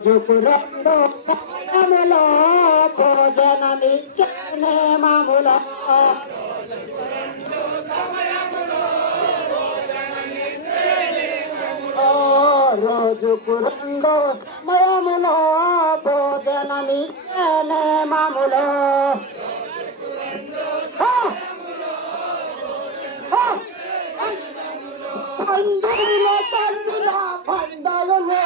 రెండు సమయములో భోజనమిచ్చనే మాములో రోజుకు రెండు సమయములో భోజనమిచ్చనే మాములో పండుగల పండుగ పండుగలు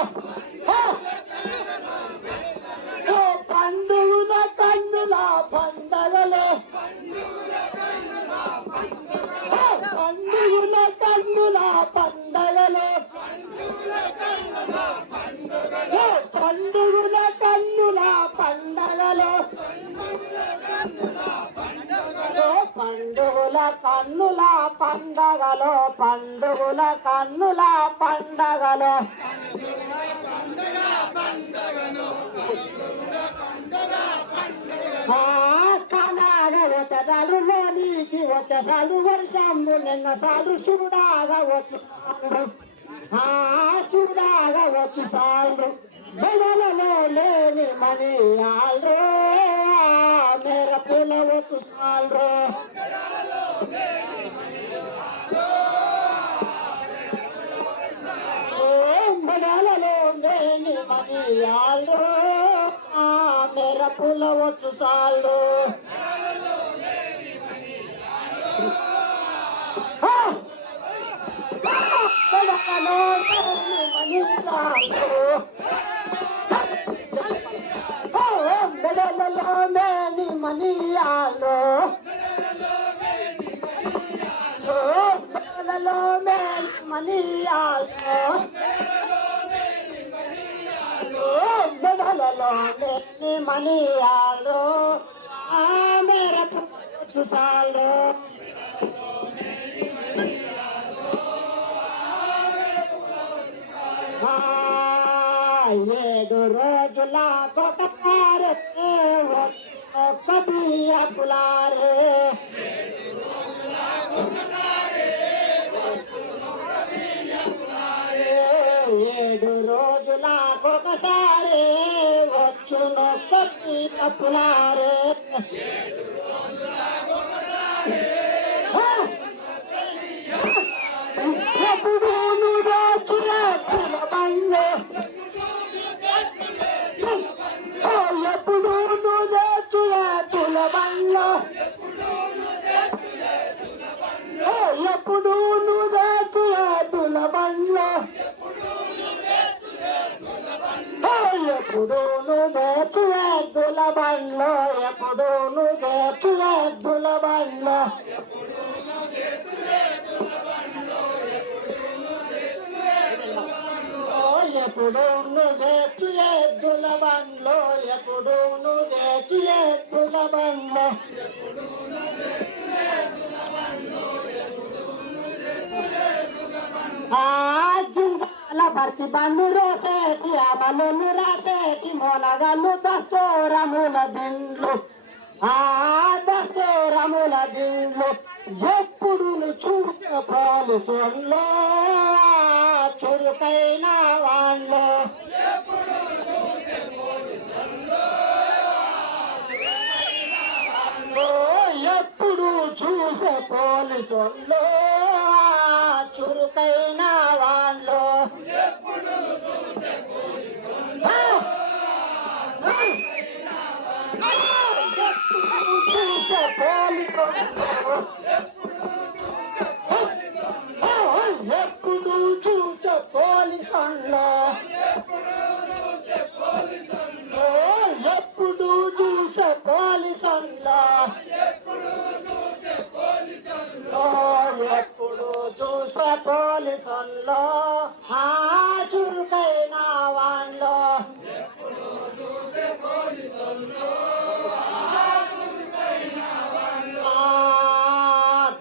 పండుగ కన్నుల పండగలే పండుగల కన్నుల పండగలే పండుగల కన్నుల పండగలే పండుగల కన్నుల పండగలో పండుగల కన్నుల పండగలో కనాడవతలు లోనికి వచ్చాలు వర్షంలో నిన్న సాలు చూడాగా వచ్చాడు చూడాగా వచ్చాడు బెడలలో లేని మనీ ఆల్రో మేర పూల వచ్చాడు బెడలలో లేని మనీ ఆల్రో మేర పూల వచ్చాడు బెడలలో మేని మనియాలో బెడలలో మేని మనియాలో బెడలలో మేని మనియాలో మేర పుట్టాలో ఏడు రోజుల కొట్టారే ఒక్కటియ కులారే ఏడు రోజుల కొట్టారే వచ్చునొక్కటియ కులారే ఎప్పుడు ఎప్పుడు తుల బండ్లో ఎప్పుడు తుల బండ్లో ఎప్పుడు తుల బండ్లో ఎప్పుడు తుల బండ్లో ఎప్పుడు ఎద్దుల బండ్లో ఎప్పుడు ఎద్దుల బండ్లో జింగాల భర్తి బండు రోసేటి అమలు రాసేటి మొనగలు దసోరముల దిండ్లు దసోరముల దిండ్లు ఎప్పుడు చూసే పోలీసుల్లో చురుకైన వాళ్ళు ఎప్పుడు చూసే పోలీసుల్లో చురుకైన వాళ్ళు చూసే పోలీసుల్లో ఎప్పుడు చూసే పోలీసుల్లో ఎప్పుడు చూసే పోలీసుల్లో ఎప్పుడు చూసే పోలీసుల్లో చురుకైన వాళ్ళు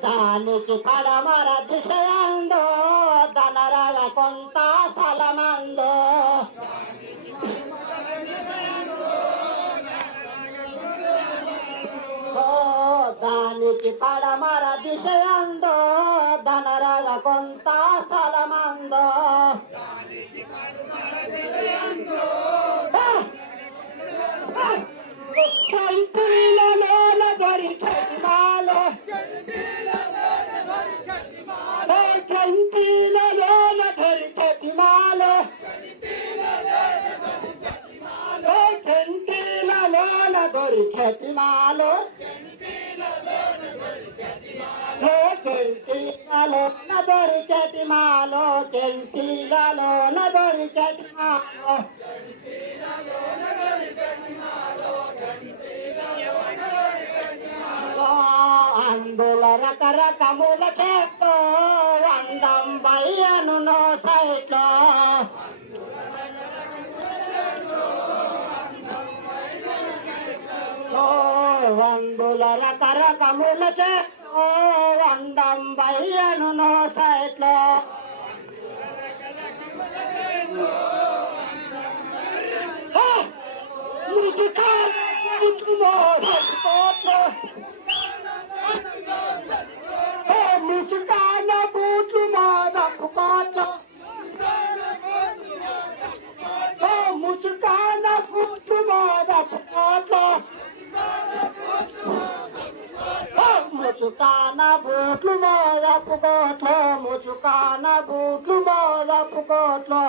దానికి పడమర దిశయందో ధనరగ కొంత స్థలమందో దానికి పడమర దిశయందో ధనరగ కొంత స్థలమందో ধরি খ্যাতি মালো কেন্টি লালো না ধরি খ্যাতি মালো কেন্টি লালো না ধরি খ্যাতি মালো అందుల రకరకముల చేతో వందం బయ్యను నో సైట్లో వందుల రకరకముల చేతో వందం బయ్యను నో సైట్లో ముచుకాన బూట్లు మోరపుకోట్లో ముచుకాన బూట్లు మోరపుకోట్లో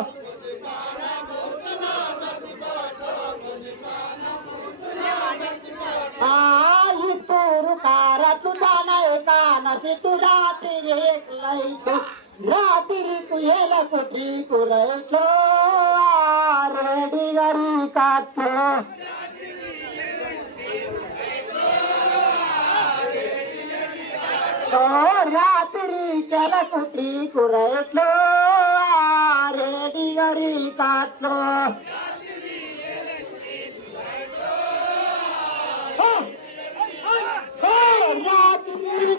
ఇత్తూరు కారట్లు దానయ్య కానసితు రాత్రికి ఎలకు టీకు రైతో రెడీ గరి కాచో రాత్రి కెలకు టీకు రైతో రెడీ గరి కాచో